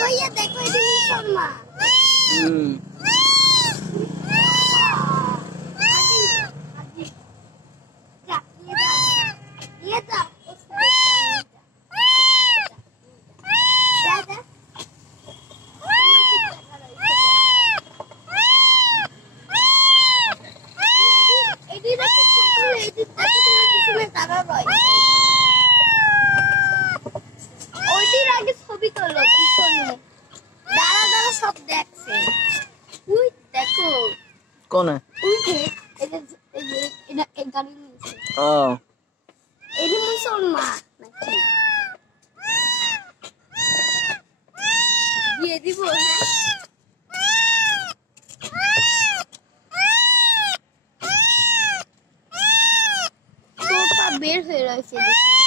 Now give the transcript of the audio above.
भैया देखो ये मुसलमान ছবি তোলো পিছনে দাঁড়া দাঁড়া সব দেখছে ওই দেখো কোনে এই গাড়ি নিয়েছে ও এটি মুসলমান নাকি দিয়ে দিব হ্যাঁ তোরটা বের হয়ে রয়েছে দেখি